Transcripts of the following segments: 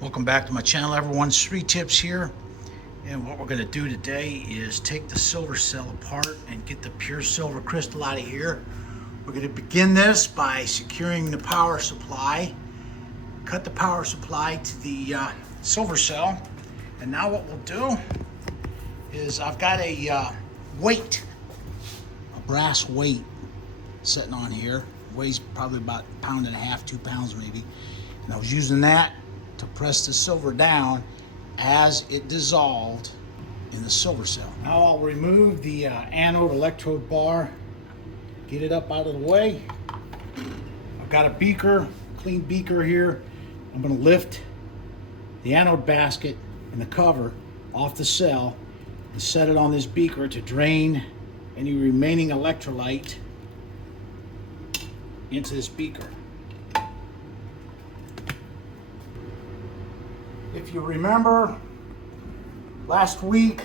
Welcome back to my channel, everyone. Three tips here, and what we're going to do today is take the silver cell apart and get the pure silver crystal out of here. We're going to begin this by securing the power supply, cut the power supply to the silver cell, and now what we'll do is I've got a weight, a brass weight sitting on here. Weighs probably about 1.5 pounds, 2 pounds maybe, and I was using that to press the silver down as it dissolved in the silver cell. Now I'll remove the anode electrode bar, get it up out of the way. I've got a beaker, clean beaker here. I'm going to lift the anode basket and the cover off the cell and set it on this beaker to drain any remaining electrolyte into this beaker. If you remember, last week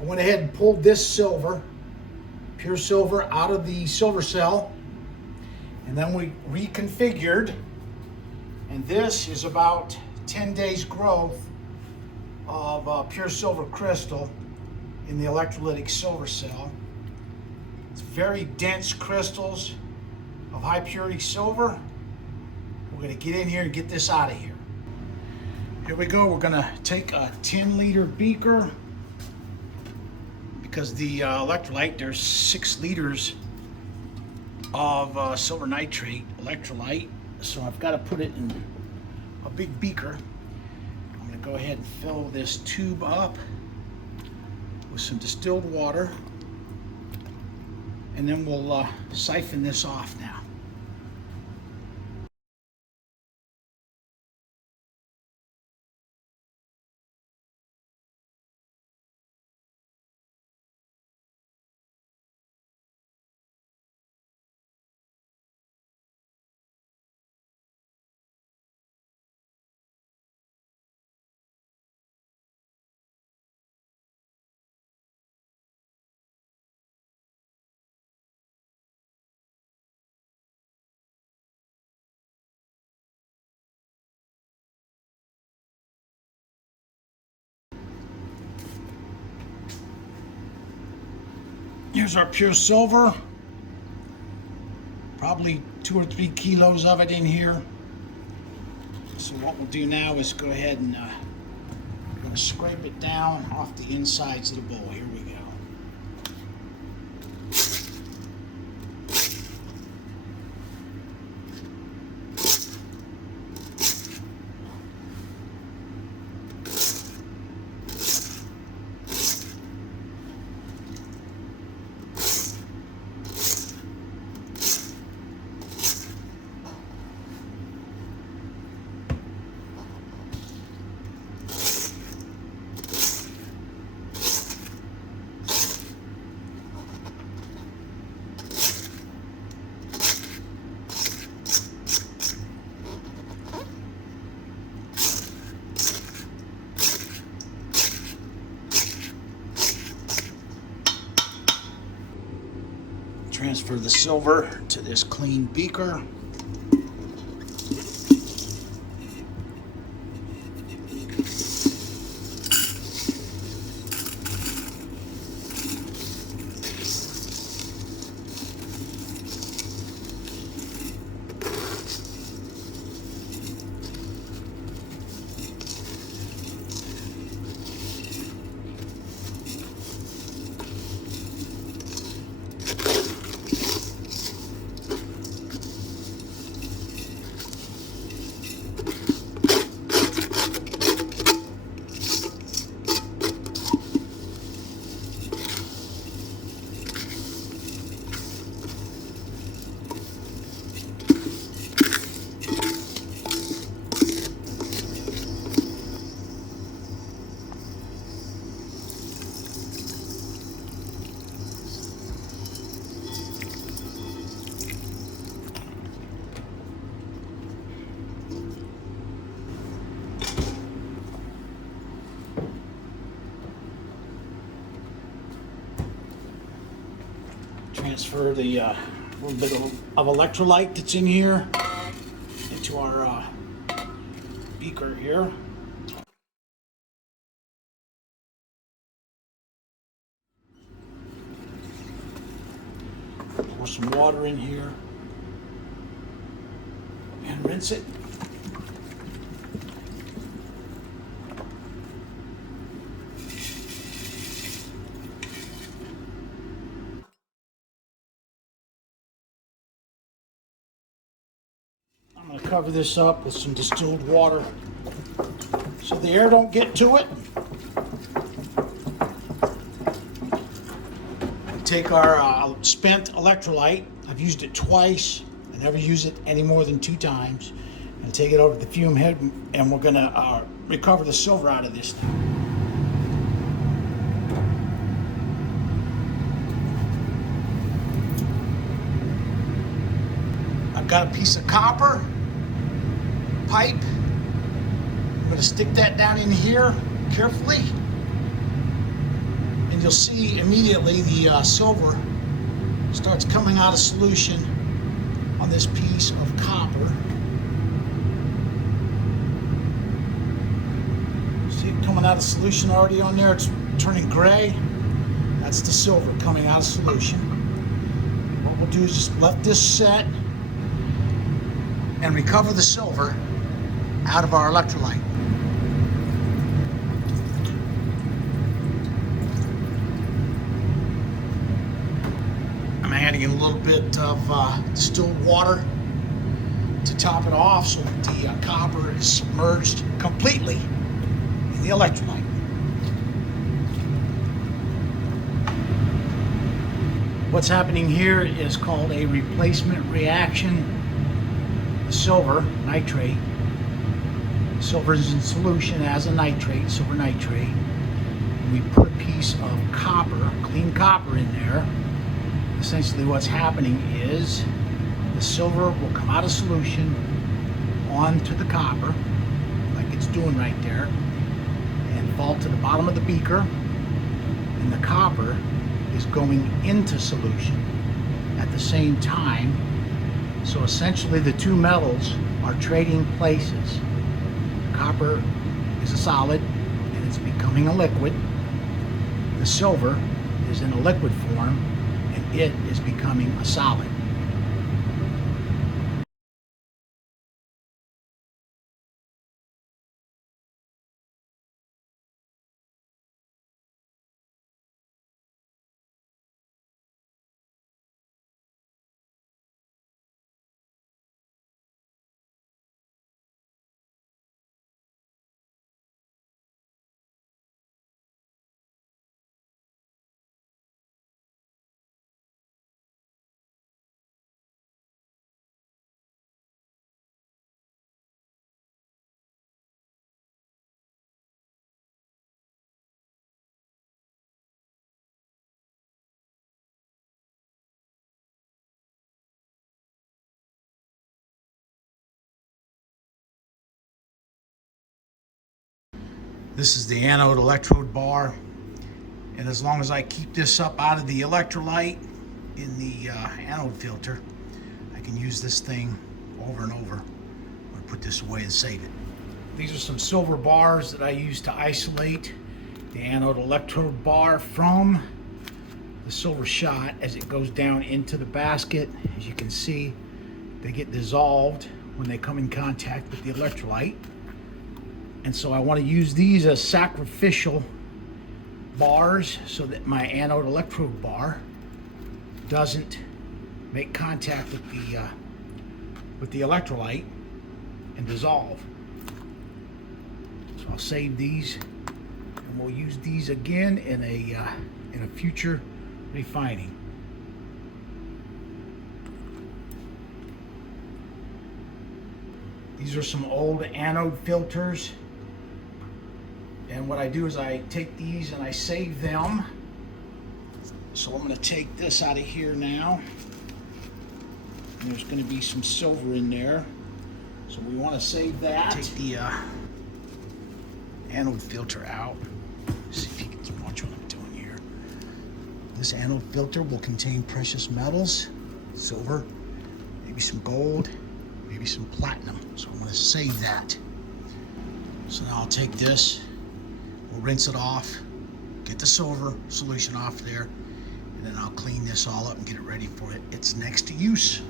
I went ahead and pulled this silver, pure silver, out of the silver cell, and then we reconfigured, and this is about 10 days growth of pure silver crystal in the electrolytic silver cell. It's very dense crystals of high purity silver. We're going to get in here and get this out of here. Here we go. We're gonna take a 10-liter beaker, because the electrolyte, there's 6 liters of silver nitrate electrolyte. So I've got to put it in a big beaker. I'm gonna go ahead and fill this tube up with some distilled water, and then we'll siphon this off now. Here's our pure silver, probably 2 or 3 kilos of it in here. So what we'll do now is go ahead and we're going to scrape it down off the insides of the bowl. Here we go. Transfer the silver to this clean beaker. Transfer the little bit of electrolyte that's in here into our beaker here. Pour some water in here and rinse it. I'm going to cover this up with some distilled water so the air don't get to it. We take our spent electrolyte. I've used it twice. I never use it any more than 2 times. And take it over to the fume head, and we're going to recover the silver out of this thing. I've got a piece of copper pipe. I'm going to stick that down in here carefully, and you'll see immediately the silver starts coming out of solution on this piece of copper. See it coming out of solution already on there? It's turning gray. That's the silver coming out of solution. What we'll do is just let this set and recover the silver out of our electrolyte. I'm adding in a little bit of distilled water to top it off so that the copper is submerged completely in the electrolyte. What's happening here is called a replacement reaction. The silver nitrate. Silver is in solution as a nitrate, silver nitrate. And we put a piece of copper, clean copper in there. Essentially what's happening is the silver will come out of solution onto the copper, like it's doing right there, and fall to the bottom of the beaker, and the copper is going into solution at the same time. So essentially the two metals are trading places. Copper is a solid and it's becoming a liquid. The silver is in a liquid form and it is becoming a solid. This is the anode electrode bar, and as long as I keep this up out of the electrolyte in the anode filter, I can use this thing over and over. I'm going to put this away and save it. These are some silver bars that I use to isolate the anode electrode bar from the silver shot as it goes down into the basket. As you can see, they get dissolved when they come in contact with the electrolyte. And so I want to use these as sacrificial bars so that my anode electrode bar doesn't make contact with the electrolyte and dissolve. So I'll save these, and we'll use these again in a future refining. These are some old anode filters. And what I do is I take these and I save them. So I'm going to take this out of here now. And there's going to be some silver in there. So we want to save that. Take the anode filter out. See if you can watch what I'm doing here. This anode filter will contain precious metals, silver, maybe some gold, maybe some platinum. So I'm going to save that. So now I'll take this, we'll rinse it off, get the silver solution off there, and then I'll clean this all up and get it ready for its next use.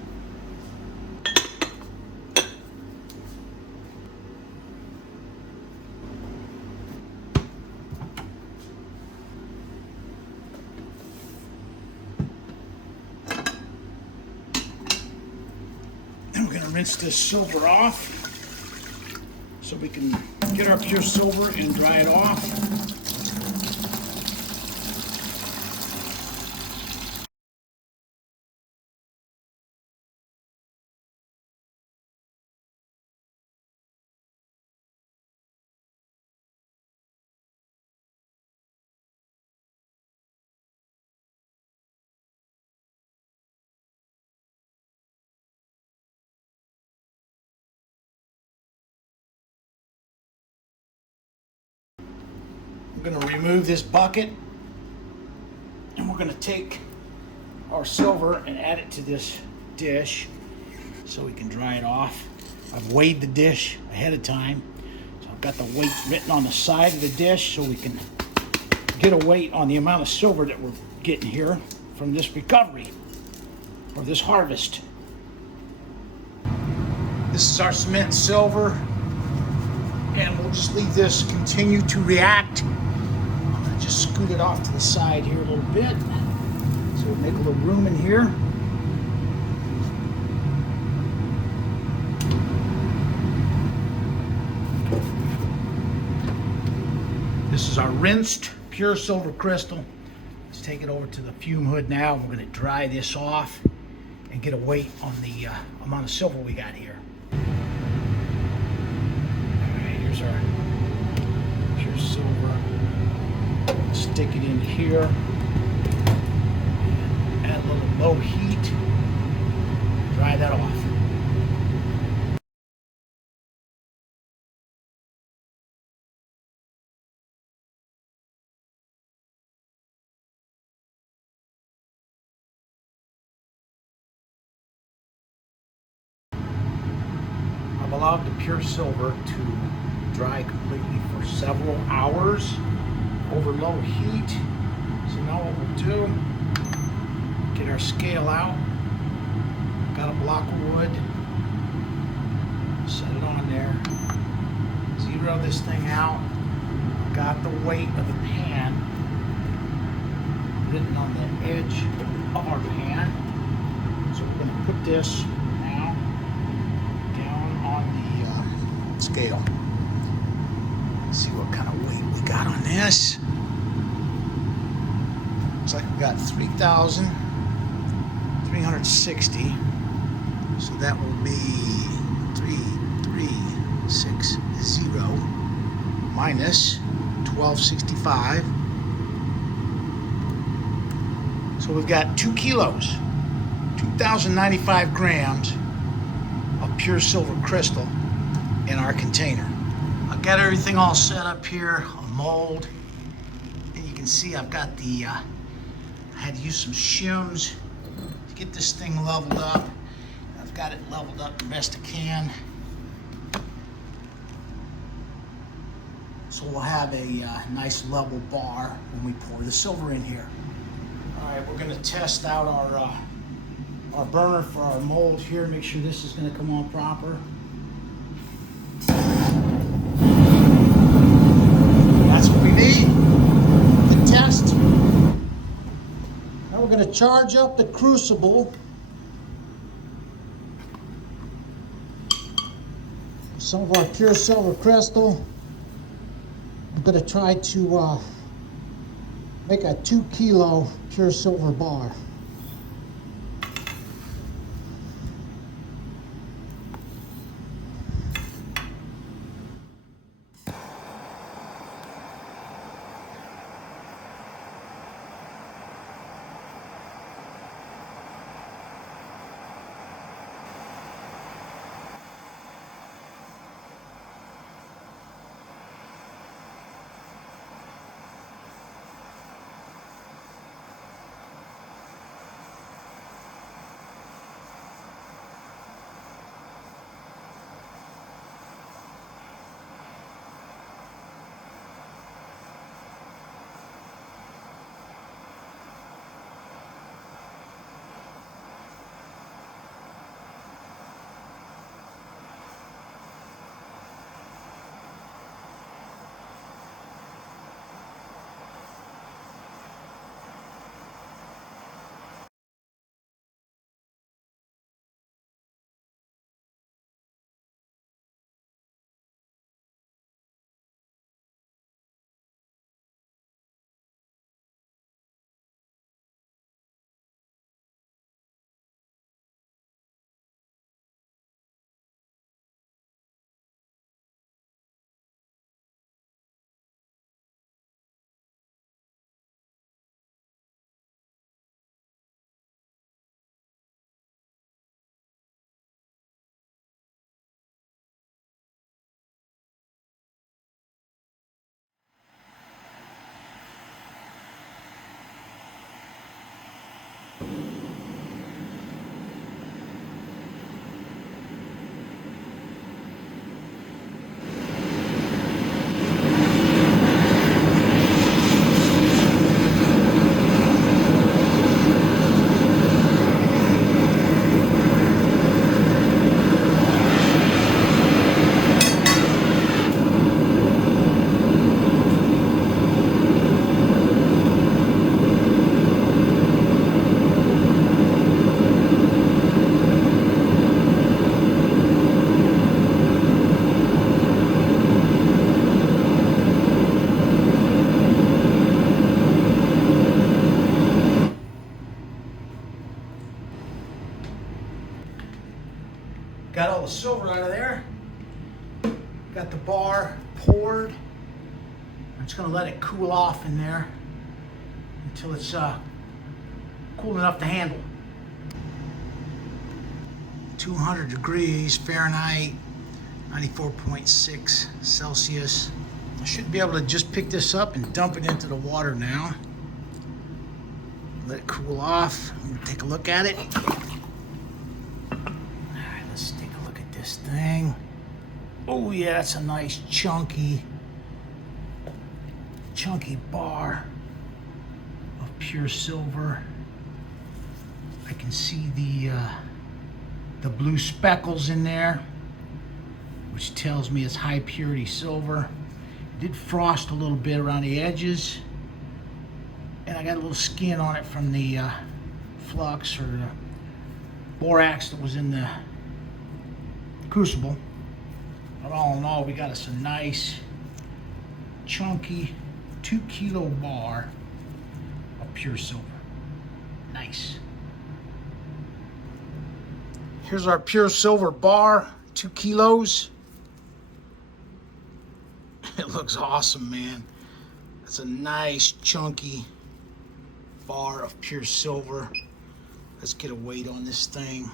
And we're going to rinse this silver off so we can get our pure silver and dry it off. I'm going to remove this bucket, and we're going to take our silver and add it to this dish so we can dry it off. I've weighed the dish ahead of time, so I've got the weight written on the side of the dish so we can get a weight on the amount of silver that we're getting here from this recovery or this harvest. This is our cement silver, and we'll just leave this continue to react. I'm going to just scoot it off to the side here a little bit so we'll make a little room in here. This is our rinsed pure silver crystal. Let's take it over to the fume hood now. We're going to dry this off and get a weight on the amount of silver we got here. All right, here's our pure silver. Stick it in here. And add a little low heat. Dry that off. I've allowed the pure silver to dry completely for several hours over low heat. So now what we'll do, get our scale out. Got a block of wood. Set it on there. Zero this thing out. Got the weight of the pan written on the edge of our pan. So we're going to put this now down on the scale. See what kind of weight we got on this. Looks like we got 3,360. So that will be 3,360 minus 1,265. So we've got 2 kilos, 2,095 grams of pure silver crystal in our container. I've got everything all set up here, a mold, and you can see I've got the, I had to use some shims to get this thing leveled up. I've got it leveled up the best I can. So we'll have a nice level bar when we pour the silver in here. All right, we're gonna test out our burner for our mold here, make sure this is gonna come on proper. That's what we need. Good test. Now we're gonna charge up the crucible. Some of our pure silver crystal. I'm going to try to make a 2 kilo pure silver bar. Got all the silver out of there. Got the bar poured. I'm just going to let it cool off in there until it's cool enough to handle. 200 degrees Fahrenheit, 94.6 Celsius. I should be able to just pick this up and dump it into the water now. Let it cool off. I'm going to take a look at it. All right, let's take a look at this thing. Oh yeah, that's a nice chunky bar of pure silver. I can see the blue speckles in there, which tells me it's high purity silver. It did frost a little bit around the edges, and I got a little skin on it from the flux or the borax that was in the crucible. But all in all, we got us a nice chunky 2-kilo bar of pure silver. Nice. Here's our pure silver bar, 2 kilos. It looks awesome, man. That's a nice chunky bar of pure silver. Let's get a weight on this thing.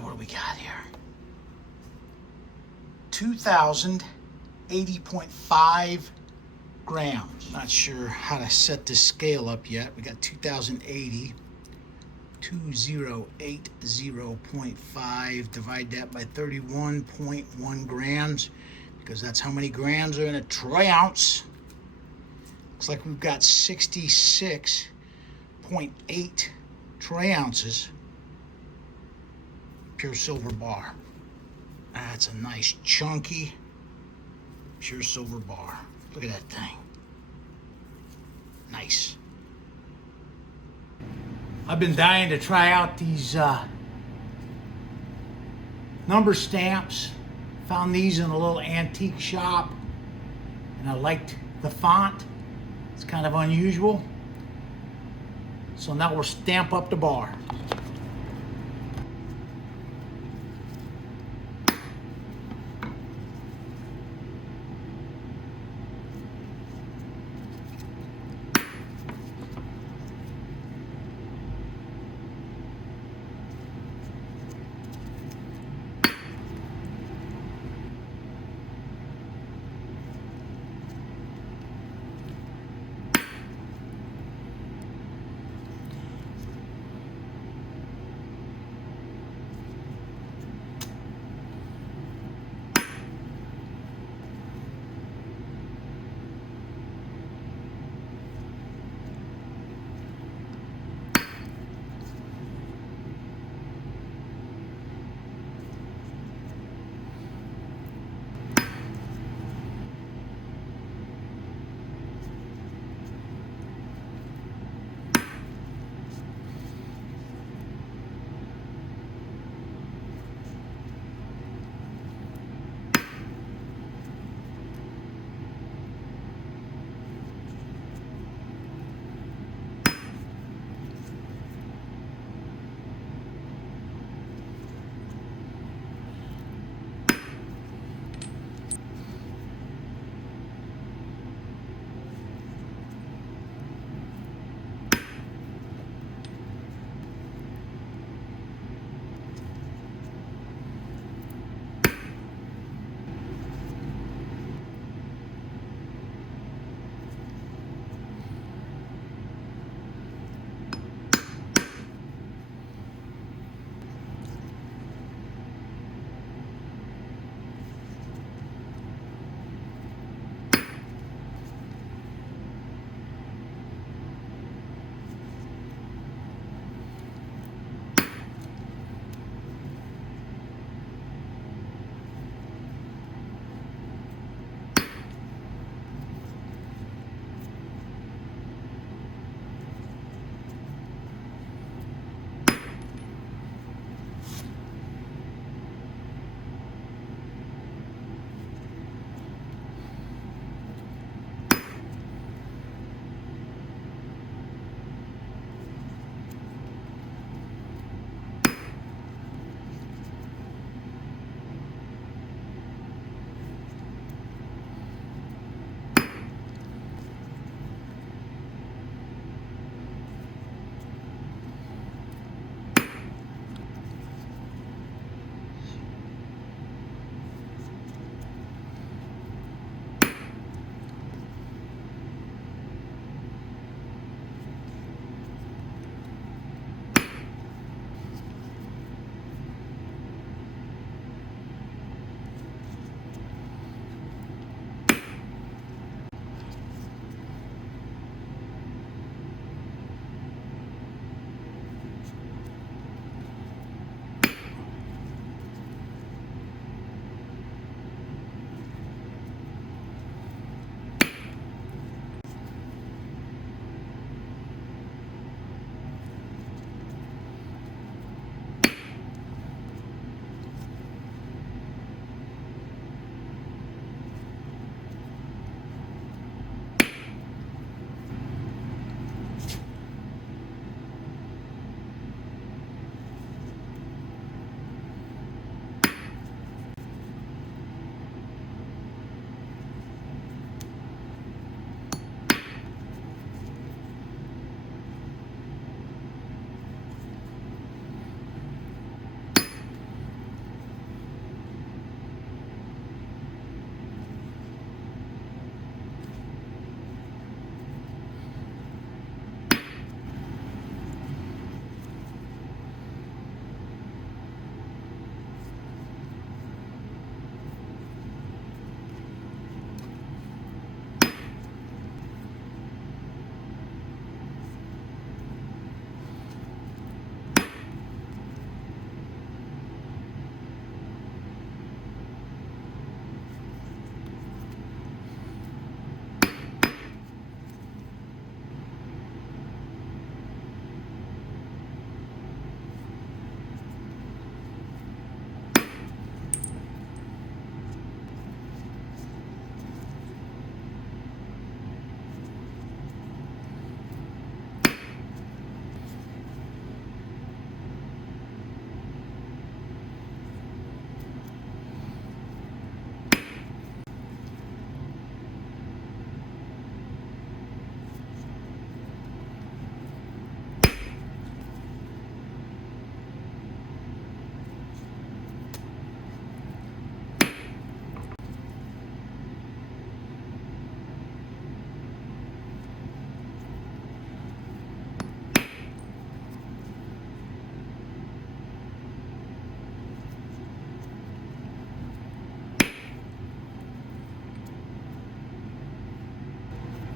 What do we got here? 2,080.5 grams. Not sure how to set this scale up yet. We got 2,080. 2080.5, divide that by 31.1 grams, because that's how many grams are in a troy ounce. Looks like we've got 66.8 troy ounces pure silver bar. That's a nice chunky pure silver bar. Look at that thing. Nice. I've been dying to try out these number stamps. Found these in a little antique shop, and I liked the font. It's kind of unusual. So now we'll stamp up the bar.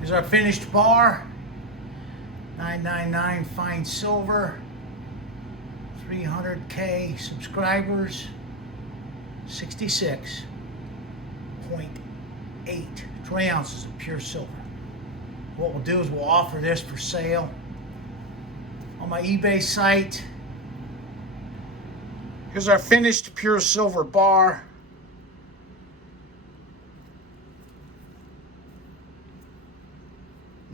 Here's our finished bar. 999 fine silver. 300K subscribers. 66.8 20 ounces of pure silver. What we'll do is we'll offer this for sale on my eBay site. Here's our finished pure silver bar.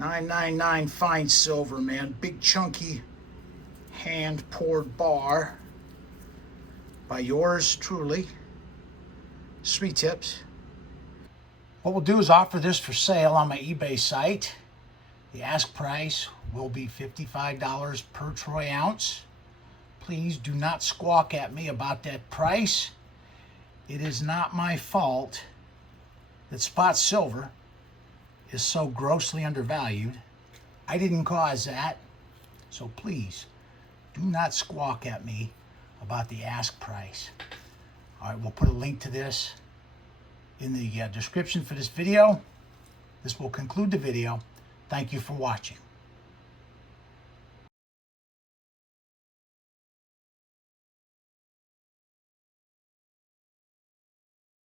$9.99 fine silver, man. Big chunky hand poured bar by yours truly, Sweet Tips. What we'll do is offer this for sale on my eBay site. The ask price will be $55 per troy ounce. Please do not squawk at me about that price. It is not my fault that spot silver is so grossly undervalued. I didn't cause that. So please do not squawk at me about the ask price. All right, we'll put a link to this in the description for this video. This will conclude the video. Thank you for watching.